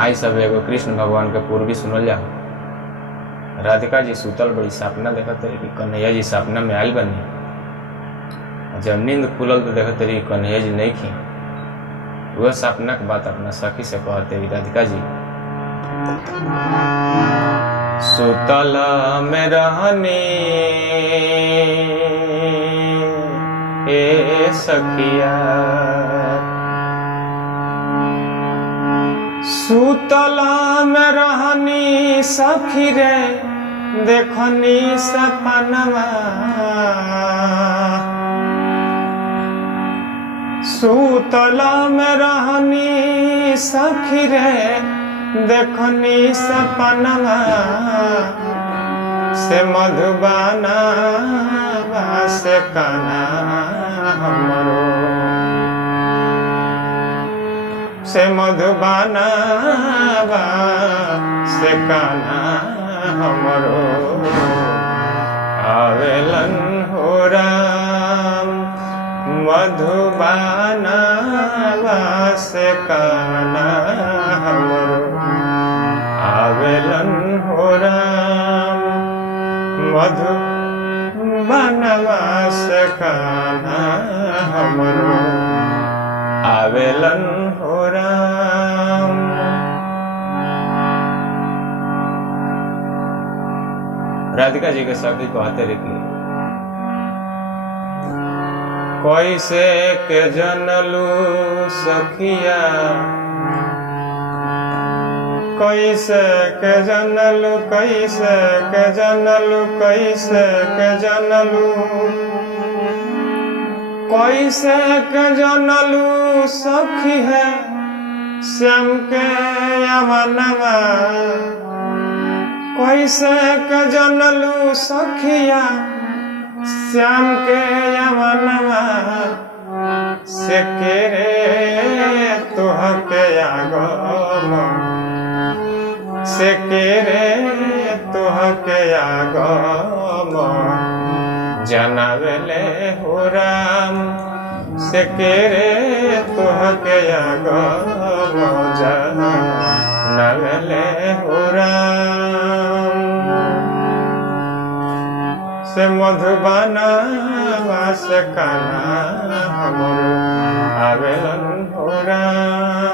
आई सब एगो कृष्ण भगवान के पूर्वी सुनल जा। राधिका जी सुतल बड़ी सपना देखत रही कि कन्हैया जी सपना में आयल बनी। जब नींद खुलल तो देखत रही कन्हैया जी नहीं खी। वह सपना के बात अपना सखी से कहते रही, राधिका जी सुतल में रहनी ए सखिया, सुतल में रहनी सखी रे देखनी सपनवा, सुतल में रहनी सखी रे देखनी सपनवा, से मधुबाना से काना हमरो, से मधुबाना से काना हमरो, आवेलन हो राम मधुबाना से काना हमरो, आवेलन हो राम मधुबाना से काना हमरो, आवेलन हो राम। राधिका जी के सखी कहते रही, कैसे के जनलू सखिया, कैसे के जनलू, कैसे के जनलू, कैसे के जनलू, कैसे के जनलू सखी है श्याम के यवनवा, कैसे के जनलू सखिया श्याम के यवनवा, से केरे तुह के आगम, से केरे तुह के आगम, जनावेले हो राम, से केरे तुह के आगम, जनावेले हो राम, से मधुबाना से काना हमरो, आवेलन हो राम।